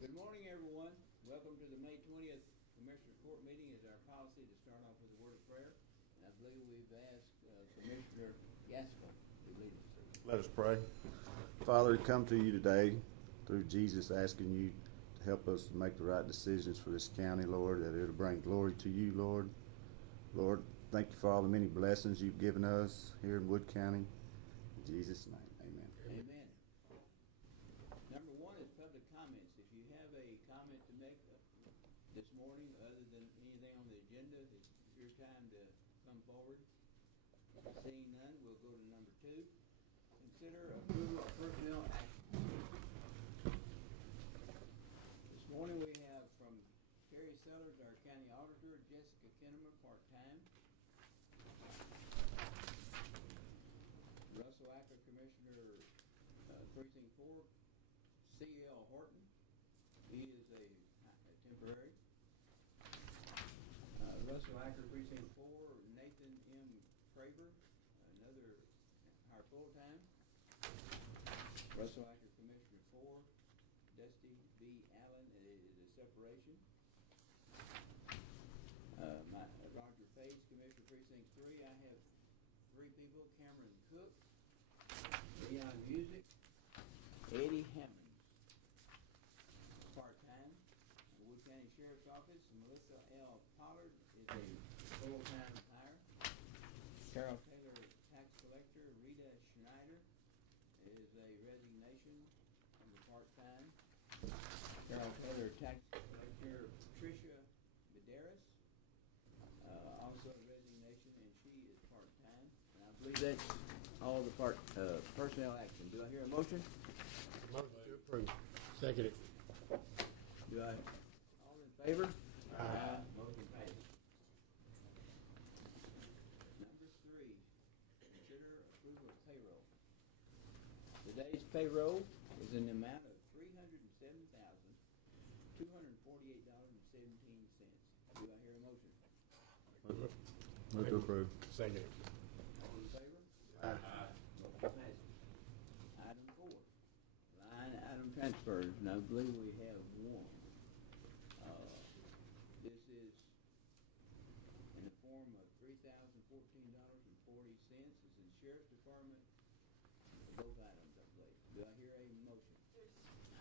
Good morning, everyone. Welcome to the May 20th Commissioners Court meeting. It's our policy to start off with a word of prayer. And I believe we've asked Commissioner Gaskell to lead us. Let us pray. Father, we come to you today through Jesus, asking you to help us make the right decisions for this county, Lord, that it'll bring glory to you, Lord. Lord, thank you for all the many blessings you've given us here in Wood County. In Jesus' name, amen. Amen. Number one is public comments. If you have a comment to make this morning other than anything on the agenda, it's your time to come forward. Seeing none, we'll go to number two. Consider approval of personnel action. This morning we have from Terry Sellers, our county auditor, Jessica Kinneman, part-time. Russell Acker, Commissioner, Precinct 4. C.L. Horton, he is a temporary. Russell Acker, Precinct 4. Nathan M. Craver, another our full-time. Russell Acker, Commissioner 4. Dusty B. Allen is a separation. Roger Page, Commissioner Precinct 3. I have three people: Cameron Cook, Leon Music, Eddie Hammond. Part-time. Wood County Sheriff's Office, Melissa L. Pollard is a full-time hire. Carol Taylor, tax collector. Rita Schneider is a resignation from the part-time. Carol Taylor, tax collector. Tricia Medeiros, also a resignation, and she is part-time. And I believe that's all the personnel action. Do I hear a motion? Motion to approve. Second it. Do I? All in favor? Aye. Motion passes. Number three, consider approval of payroll. Today's payroll is in the amount of $307,248.17. Do I hear a motion? Move to approve. Second it. All in favor? Aye. Motion passes. Item 4, line item transfers, and I believe we have one. This is in the form of $3,014.40. It's in the Sheriff's Department. Both items, I believe. Do I hear a motion?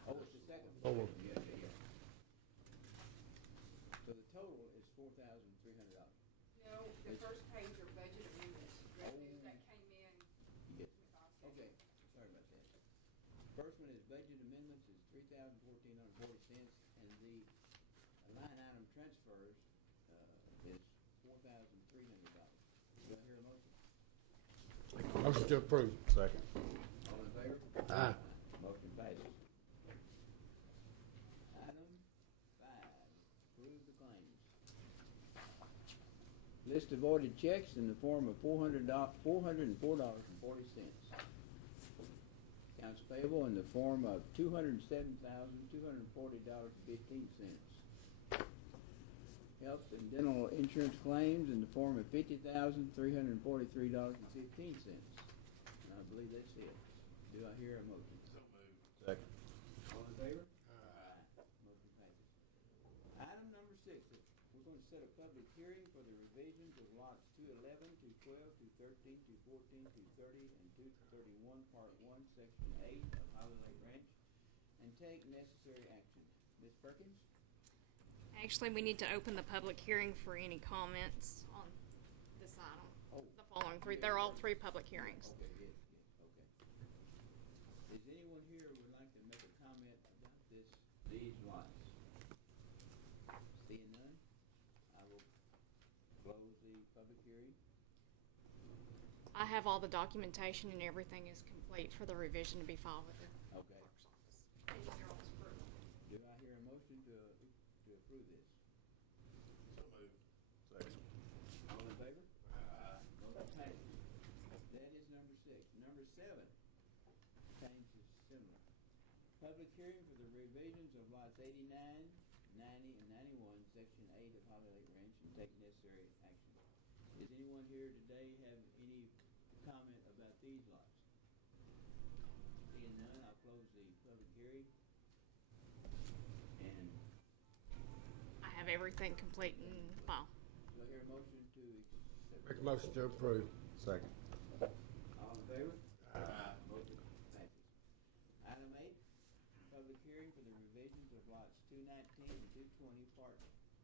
Oh, it's the second. Four. Yeah. So the total is $4,300. No, the first page are budget amendments, revenues that came in. Yes. Okay, sorry about that. First one is budget amendments is $3,014.40, and the line item transfers is $4,300. Do I hear a motion? Motion to approve. Second. All in favor? Aye. Motion passes. Item 5, approve the claims. List of voided checks in the form of $404.40. Accounts payable in the form of $207,240.15. Health and dental insurance claims in the form of $50,343.15. And I believe that's it. Do I hear a motion? So moved. Second. All in favor? Aye. Motion passes. Item number 6. We're going to set a public hearing for the revisions of lots 211, 212, 213, 214, 230, and 231, Part 1, Section 8 of Holly Lake Ranch, and take necessary action. Ms. Perkins? Actually, we need to open the public hearing for any comments on this item. Oh. The following three, they're all three public hearings. Okay, yes, okay. Is anyone here who would like to make a comment about these lots? Seeing none, I will close the public hearing. I have all the documentation and everything is complete for the revision to be filed with the Okay. clerk's office. And your all's approval. Do I hear a motion to approve this? So moved. Second. All in favor? Aye. Motion passes. That is number 6. Number 7, change is similar. Public hearing for the revisions of lots 89, 90, and 91, Section 8 of Holly Lake Ranch, and take necessary action. Does anyone here today have any comment about these lots? Seeing none, I'll close the public hearing. everything complete and file. Do I hear a motion to accept? Make a motion to approve. Second. All in favor? Aye. Motion passes. Item 8, public hearing for the revisions of lots 219 and 220,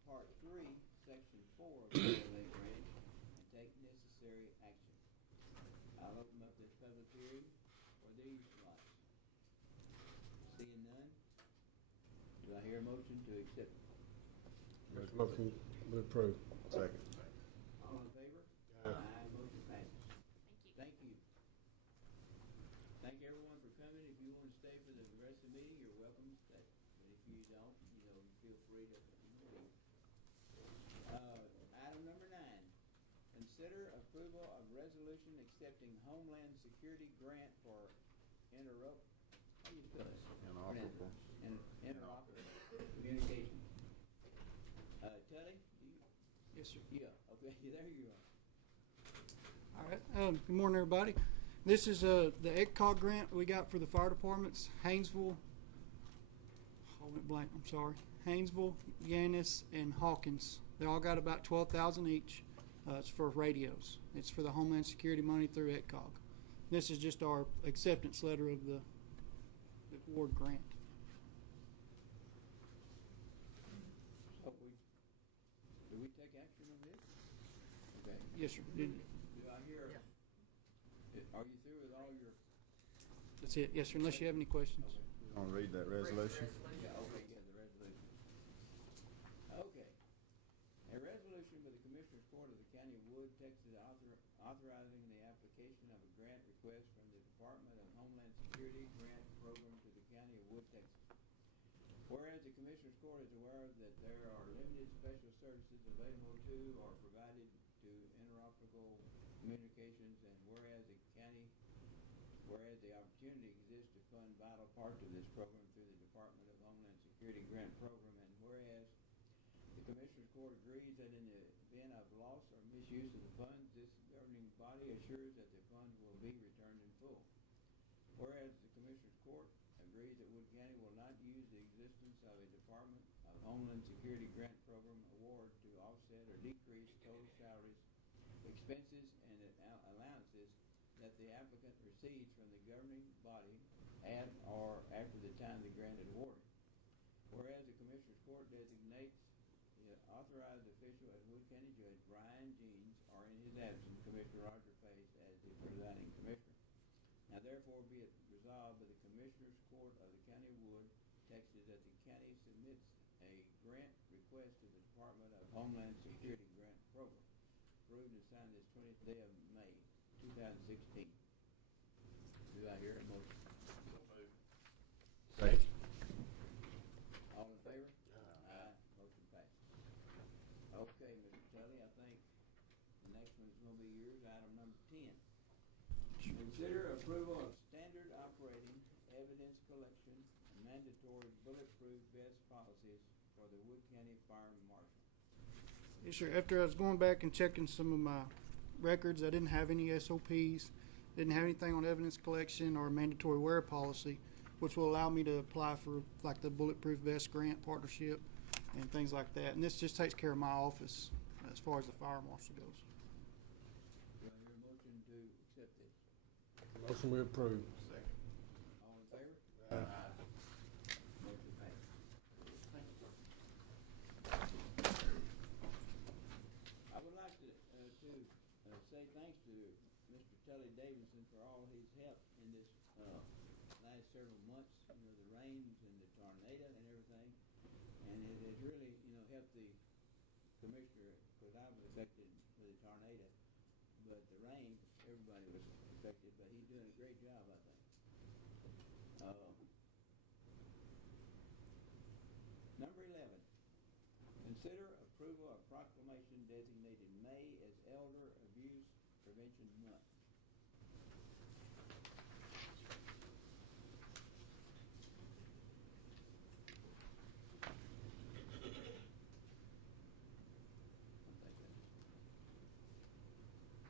part 3, section 4 of the Lake Range, and take necessary action. I'll open up this public hearing for these lots. Seeing none, do I hear a motion to accept? Make a motion to approve. Second. All in favor? Aye. Motion passes. Thank you. Thank you. Thank everyone for coming. If you want to stay for the rest of the meeting, you're welcome to stay. But if you don't, you feel free to leave. Item number 9. Consider approval of resolution accepting Homeland Security grant for how do you spell it? Inoperable. Interoperable communication. Tully, do you? Yes, sir. Yeah, okay, there you are. All right. Good morning, everybody. This is the ECCOG grant we got for the fire departments. Haynesville, I went blank, I'm sorry. Haynesville, Yanis, and Hawkins. They all got about $12,000 each. It's for radios. It's for the Homeland Security money through ECCOG. This is just our acceptance letter of the award grant. So do we take action on this? Okay. Yes, sir. Do I hear? Are you through with all your? That's it. Yes, sir. Unless you have any questions. You want to read that resolution? Yeah, okay, yeah, the resolution. Okay. A resolution by the Commissioners Court of the County of Wood, Texas, authorizing the application of a grant request from the Department of Homeland Security grant program to the County of Wood, Texas. Whereas the Commissioners Court is aware that there are limited special services available to or provided to interoperable communications, and whereas the opportunity exists to fund vital parts of this program through the Department of Homeland Security grant program, and whereas the Commissioners Court agrees that in the event of loss or misuse of the funds, this governing body assures that the funds will be returned in full. Whereas the Commissioners Court agrees that Wood County will not use the existence of a Department of Homeland Security grant program award to offset or decrease total salaries, expenses, and allowances that the applicant receives from the governing body at or after the time the grant is awarded. Whereas the Commissioners Court designates the authorized official as Wood County Judge Brian Jeans, or in his absence, Commissioner Roger Pace as the presiding commissioner. Now therefore be it resolved by the Commissioners Court of the County of Wood, Texas, that the county submits a grant request to the Department of Homeland Security grant program. Approved and signed this 20th day of May, 2016. Do I hear a motion? Second. All in favor? Aye. Motion passes. Okay, Mr. Tully, I think the next one is gonna be yours, item number 10. Consider approval of standard operating, evidence collection, and mandatory bulletproof vest policies for the Wood County Fire Marshal. Yes, sir. After I was going back and checking some of my records, I didn't have any SOPs, didn't have anything on evidence collection or mandatory wear policy, which will allow me to apply for like the bulletproof vest grant partnership and things like that. And this just takes care of my office as far as the fire marshal goes. Do I hear a motion to accept this? Motion we approve. All in favor? Aye. Motion passes. I would like to say thanks to Mr. Tully Davidson for all his help in this last several months. The rains and the tornado and everything, and it has really helped the commissioner, because I was affected with the tornado, but the rain, everybody was affected. But he's doing a great job, I think. Number 11. Consider approval of proclamation designated May as Elder Abuse Prevention Month.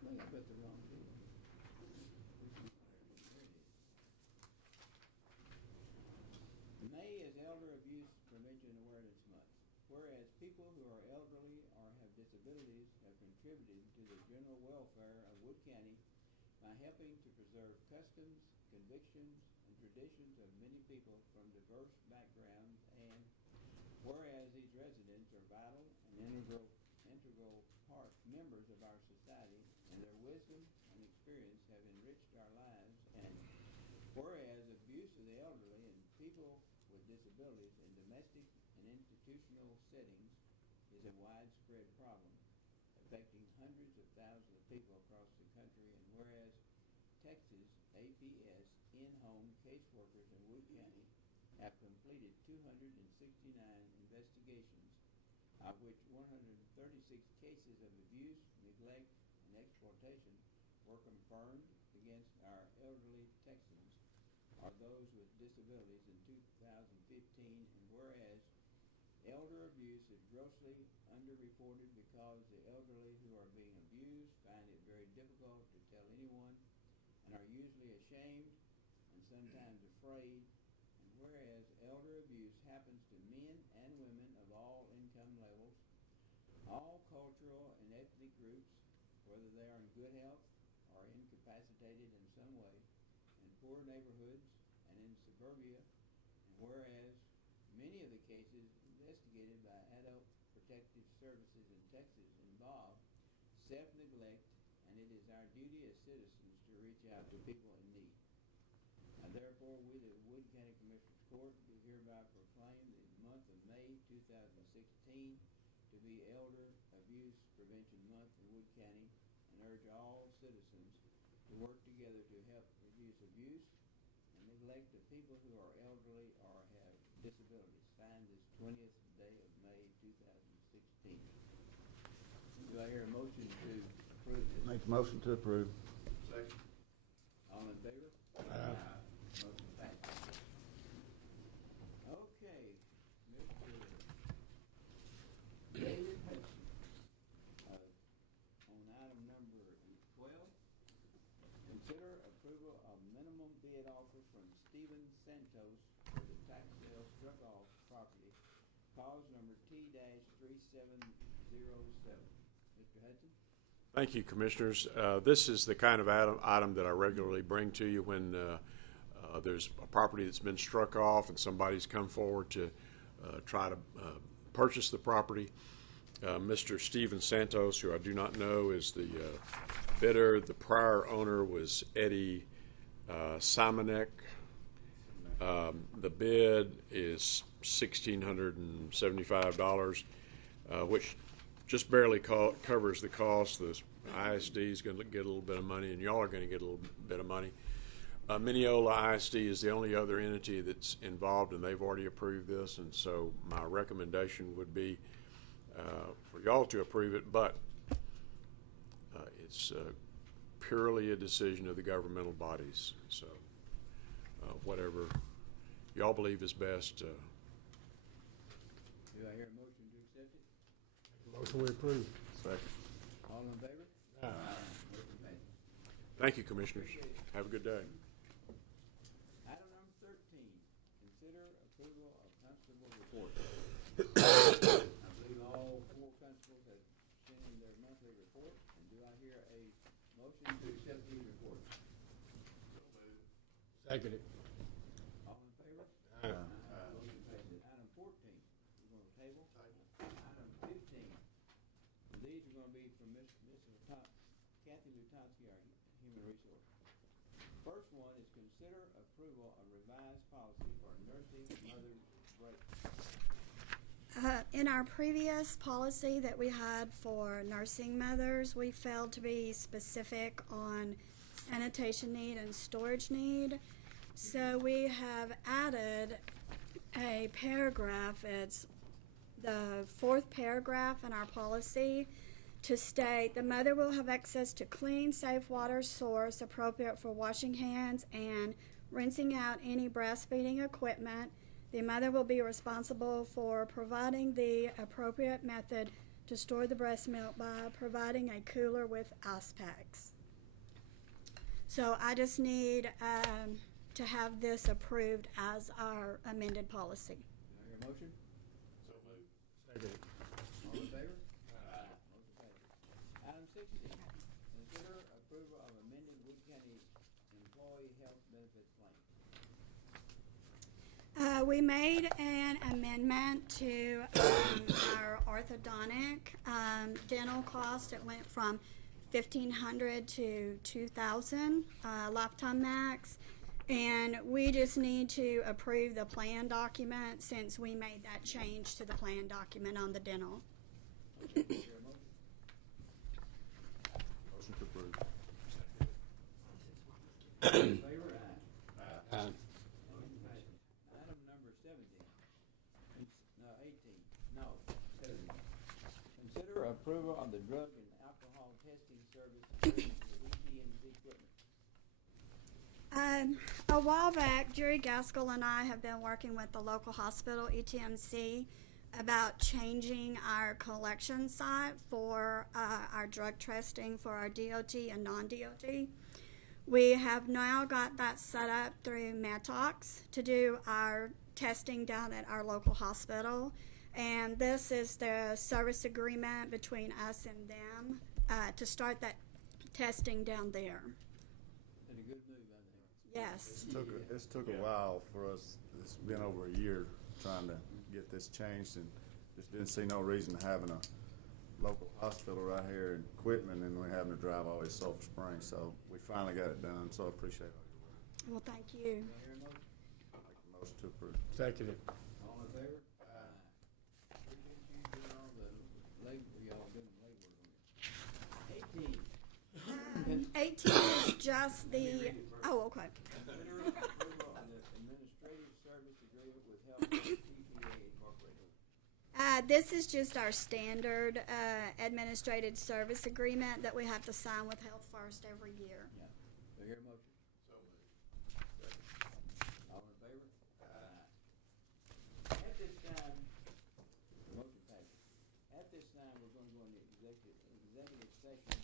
I think I put the wrong date. May is Elder Abuse Prevention Awareness Month. whereas people who are elderly or have disabilities have contributed to the general welfare of Wood County by helping to preserve customs, convictions, and traditions of many people from diverse backgrounds, and whereas these residents are vital and integral members of our society, and their wisdom and experience have enriched our lives, and whereas abuse of the elderly and people with disabilities in domestic and institutional settings is a widespread problem affecting hundreds of thousands of people across the country, and whereas Texas APS in-home caseworkers in Wood County have completed 269 investigations, of which 136 cases of abuse, neglect, and exploitation were confirmed against our elderly Texans or those with disabilities in 2015, and whereas elder abuse is grossly underreported because the elderly who are being abused find it very difficult to tell anyone and are usually ashamed and sometimes afraid, and whereas elder abuse happens to men and women of all income levels, all cultural and ethnic groups, whether they are in good health or incapacitated in some way, in poor neighborhoods and in suburbia, and whereas many of the cases investigated by Adult Protective Services in Texas involve self-neglect, and it is our duty as citizens to reach out to people in need. Now, therefore, we, the Wood County Commissioners Court, do hereby proclaim the month of May 2016 to be Elder Abuse Prevention Month in Wood County, and urge all citizens to work together to help reduce abuse and neglect of people who are elderly or have disabilities. Signed this 20th day of May 2016. Do I hear a motion to approve this? Make the motion to approve. Second. All in favor? Aye. Motion passed. Okay, Mr. David Hudson, on item number 12, consider approval of minimum bid offer from Stephen Santos for the tax sale struck off property, cause number T-3707. Mr. Hudson? Thank you, Commissioners. This is the kind of item that I regularly bring to you when there's a property that's been struck off and somebody's come forward to try to purchase the property. Mr. Stephen Santos, who I do not know, is the bidder. The prior owner was Eddie Simonek. The bid is $1,675, which just barely covers the cost. The ISD is going to get a little bit of money, and y'all are going to get a little bit of money. Mineola ISD is the only other entity that's involved, and they've already approved this, and so my recommendation would be for y'all to approve it, but it's purely a decision of the governmental bodies. So whatever y'all believe is best. Do I hear a motion to accept it? Motion we approve. Second. All in favor? Aye. Motion passed. Thank you, Commissioners. Have a good day. Item number 13, consider approval of constable report. I believe all 4 constables have sent in their monthly report, and do I hear a motion to accept these reports? Second it. All in favor? Aye. Motion passes. Item 14, we're going to table. Item 15, these are going to be from Ms. Kathy Lutotsky, our Human Resource. First one is consider approval of revised policy for nursing mother break. In our previous policy that we had for nursing mothers, we failed to be specific on sanitation need and storage need. So we have added a paragraph. It's the 4th paragraph in our policy to state the mother will have access to clean, safe water source appropriate for washing hands and rinsing out any breastfeeding equipment. The mother will be responsible for providing the appropriate method to store the breast milk by providing a cooler with ice packs. So I just need to have this approved as our amended policy. Do I hear a motion? So moved. Second. All in favor? Motion passes. Item 60, consider approval of amended Wood County Employee Health Benefits Plan. We made an amendment to our orthodontic dental cost. It went from $1,500 to $2,000 lifetime max, and we just need to approve the plan document since we made that change to the plan document on the dental. Is there a motion? Motion to approve. All in favor? Aye. Aye. Motion passes. Item number 17. No, 18. No, 17. Consider approval of the drug and alcohol testing service agreement with ETMC equipment. A while back, Jerry Gaskell and I have been working with the local hospital, ETMC, about changing our collection site for our drug testing for our DOT and non-DOT. We have now got that set up through Matox to do our testing down at our local hospital. And this is the service agreement between us and them to start that testing down there. Been a good move, I think. Yes. It's took a while for us. It's been over a year trying to get this changed, and just didn't see no reason to having a local hospital right here in Quitman, and we're having to drive all the way to Sulphur Springs. So we finally got it done. So I appreciate all your work. Well, thank you. Do I hear a motion? Make the motion to approve. Second it. All in favor? Aye. Appreciate you doing all the labor, y'all doing labor on it. 18. 18 is just the, oh, okay. Consider approval of the administrative service agreement with Health First TPA Incorporated. This is just our standard administrative service agreement that we have to sign with Health First every year. Yeah. Do I hear a motion? So moved. All in favor? Aye. At this time, the motion passes. At this time, we're going to go into executive session,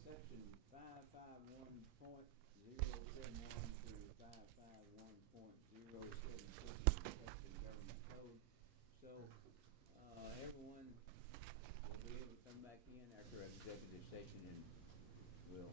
section 551.071 through 551.076 Texas Government Code. So, everyone will be able to come back in after executive session, and we'll